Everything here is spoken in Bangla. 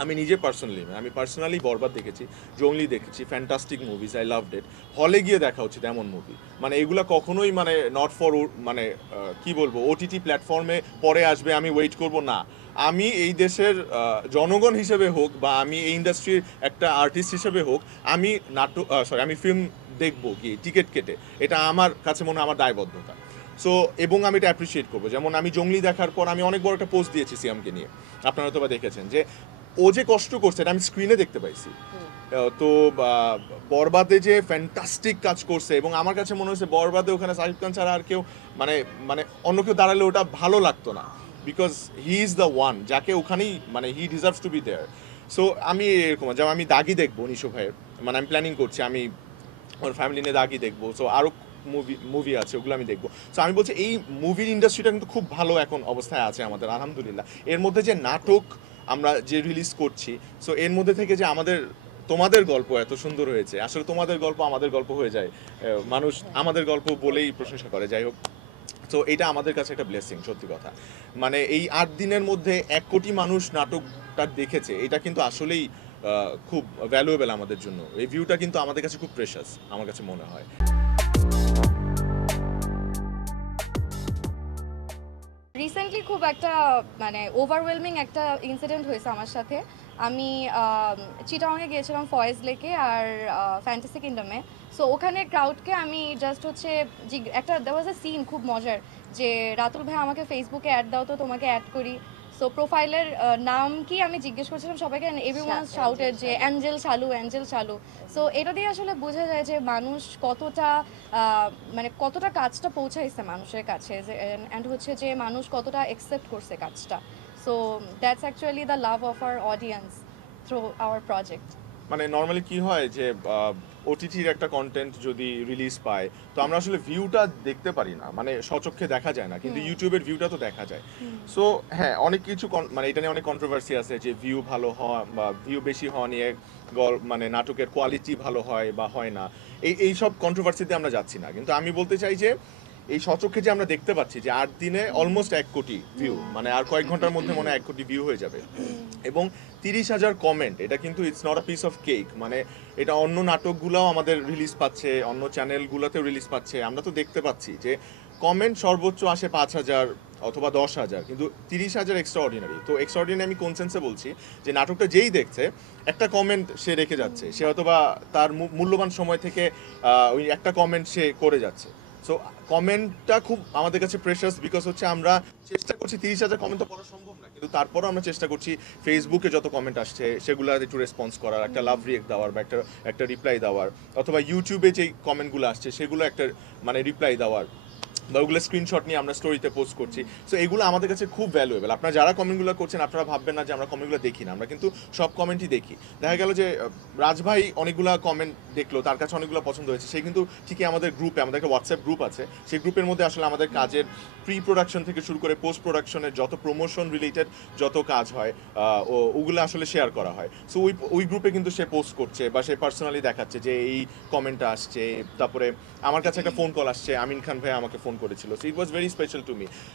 আমি নিজে পার্সোনালি বরবাদ দেখেছি, জঙ্গলি দেখেছি, fantastic movies, I loved it. হলে গিয়ে দেখা উচিত এমন মুভি। মানে এগুলো কখনোই মানে নট ফর, মানে কি বলবো, ওটিটি প্ল্যাটফর্মে পরে আসবে আমি ওয়েট করব না। আমি এই দেশের জনগণ হিসেবে হোক বা আমি এই ইন্ডাস্ট্রির একটা আর্টিস্ট হিসেবে হোক, আমি নাটক, সরি, আমি ফিল্ম দেখবো কি টিকিট কেটে, এটা আমার কাছে মনে হয় আমার দায়বদ্ধতা। সো এবং আমি এটা অ্যাপ্রিসিয়েট করবো। যেমন আমি জঙ্গলি দেখার পর আমি অনেক বড় একটা পোস্ট দিয়েছি সিয়ামকে নিয়ে, আপনারা হয়তো বা দেখেছেন, যে ও যে কষ্ট করছে এটা আমি স্ক্রিনে দেখতে পাইছি। তো বরবাদে যে ফ্যান্টাস্টিক কাজ করছে, এবং আমার কাছে মনে হয়েছে বরবাদে ওখানে সাকিব খান ছাড়া আর কেউ, মানে মানে অন্য কেউ দাঁড়ালে ওটা ভালো লাগতো না, because he is the one যাকে ওখানেই, মানে he deserves to be there. So আমি এরকম, যেমন আমি দাগি দেখবো নিশো ভাইয়ের, মানে আমি প্ল্যানিং করছি আমি ওর ফ্যামিলি নিয়ে দাগি দেখবো। সো আরও মুভি আছে, ওগুলো আমি দেখবো। সো আমি বলছি এই মুভির ইন্ডাস্ট্রিটা কিন্তু খুব ভালো এখন অবস্থায় আছে আমাদের, আলহামদুলিল্লাহ। এর মধ্যে যে নাটক আমরা যে রিলিজ করছি, সো এর মধ্যে থেকে যে আমাদের, তোমাদের গল্প এত সুন্দর হয়েছে, আসলে তোমাদের গল্প আমাদের গল্প হয়ে যায়। মানুষ আমাদের গল্প বলেই প্রশংসা করে, যাই হোক। তো এটা আমাদের কাছে একটা ব্লেসিং, সত্যি কথা। মানে এই 8 দিনের মধ্যে 1 কোটি মানুষ নাটকটা দেখেছে, এটা কিন্তু আসলেই খুব ভ্যালুয়েবল আমাদের জন্য। এই ভিউটা কিন্তু আমাদের কাছে খুব প্রেশাস, আমার কাছে মনে হয়। রিসেন্টলি খুব একটা মানে ওভারওয়েলমিং একটা ইনসিডেন্ট হয়েছে আমার সাথে। আমি চিটাগংয়ে গিয়েছিলাম ফয়েজ লেকে আর ফ্যান্টাসি কিংডমে। সো ওখানে ক্রাউডকে আমি জাস্ট হচ্ছে একটা দেওয়া ওয়াজ আ সিন খুব মজার, যে রাতুল ভাই আমাকে ফেসবুকে অ্যাড দাও তো তোমাকে অ্যাড করি। সো প্রোফাইলের নাম কি আমি জিজ্ঞেস করছিলাম সবাইকে, এভরিওয়ান শাউটেড যে অ্যাঞ্জেল চালু, অ্যাঞ্জেল চালু। সো এটা দিয়ে আসলে বোঝা যায় যে মানুষ কতটা মানে কতটা কাজটা পৌঁছাইছে মানুষের কাছে, যে অ্যান্ড হচ্ছে যে মানুষ কতটা অ্যাকসেপ্ট করছে কাজটা। So that's actually the love of our audience through hour project. মানে নর্মালি কি হয় যে ওটিটির একটা কন্টেন্ট যদি রিলিজ পায়, তো আমরা আসলে ভিউটা দেখতে পারি না, মানে স্বচক্ষে দেখা যায় না, কিন্তু ইউটিউবের ভিউটা তো দেখা যায়। সো হ্যাঁ, অনেক কিছু মানে এটা নিয়ে অনেক কন্ট্রোভার্সি আছে, যে ভিউ ভালো হওয়া বা ভিউ বেশি হওয়া নিয়ে মানে নাটকের কোয়ালিটি ভালো হয় বা হয় না, এই সব কন্ট্রোভার্সিতে আমরা যাচ্ছি না। কিন্তু আমি বলতে চাই যে এই স্বচক্ষে যে আমরা দেখতে পাচ্ছি যে 8 দিনে অলমোস্ট 1 কোটি ভিউ, মানে আর কয়েক ঘন্টার মধ্যে মনে হয় 1 কোটি ভিউ হয়ে যাবে। এবং 30,000 কমেন্ট, এটা কিন্তু it's not a piece of cake. মানে এটা অন্য নাটকগুলোও আমাদের রিলিজ পাচ্ছে, অন্য চ্যানেলগুলোতেও রিলিজ পাচ্ছে, আমরা তো দেখতে পাচ্ছি যে কমেন্ট সর্বোচ্চ আসে 5,000 অথবা 10,000, কিন্তু 30,000 এক্সট্রা অর্ডিনারি। তো এক্সট্রা অর্ডিনারি আমি কোন সেন্সে বলছি, যে নাটকটা যেই দেখছে একটা কমেন্ট সে রেখে যাচ্ছে, সে হয়তোবা তার মূল্যবান সময় থেকে ওই একটা কমেন্ট সে করে যাচ্ছে। সো কমেন্টটা খুব আমাদের কাছে প্রেশাস, বিকজ হচ্ছে আমরা চেষ্টা করছি, 30,000 কমেন্ট তো পড়া সম্ভব না, কিন্তু তারপরও আমরা চেষ্টা করছি ফেসবুকে যত কমেন্ট আসছে সেগুলো একটু রেসপন্স করার, একটা লাভ রিয়েক্ট দেওয়ার বা একটা রিপ্লাই দেওয়ার, অথবা ইউটিউবে যেই কমেন্টগুলো আসছে সেগুলো একটা মানে রিপ্লাই দেওয়ার, বা ওগুলো স্ক্রিনশট নিয়ে আমরা স্টোরিতে পোস্ট করছি। সো এগুলো আমাদের কাছে খুব ভ্যালুয়েবল। আপনারা যারা কমেন্টগুলো করছেন, আপনারা ভাববেন না যে আমরা কমেন্টগুলো দেখি না, আমরা কিন্তু সব কমেন্টই দেখি। দেখা গেল যে রাজভাই অনেকগুলো কমেন্ট দেখলো, তার কাছে অনেকগুলো পছন্দ হয়েছে, সে কিন্তু ঠিকই আমাদের গ্রুপে, আমাদের একটা হোয়াটসঅ্যাপ গ্রুপ আছে, সেই গ্রুপের মধ্যে আসলে আমাদের কাজের প্রি প্রোডাকশন থেকে শুরু করে পোস্ট প্রোডাকশনের যত প্রমোশন রিলেটেড যত কাজ হয়, ওগুলো আসলে শেয়ার করা হয়। সো ওই গ্রুপে কিন্তু সে পোস্ট করছে বা সে পার্সোনালি দেখাচ্ছে যে এই কমেন্টটা আসছে। তারপরে আমার কাছে একটা ফোন কল আসছে, আমিন খান ভাই আমাকে ফোন করেছিল, so it was very special to me.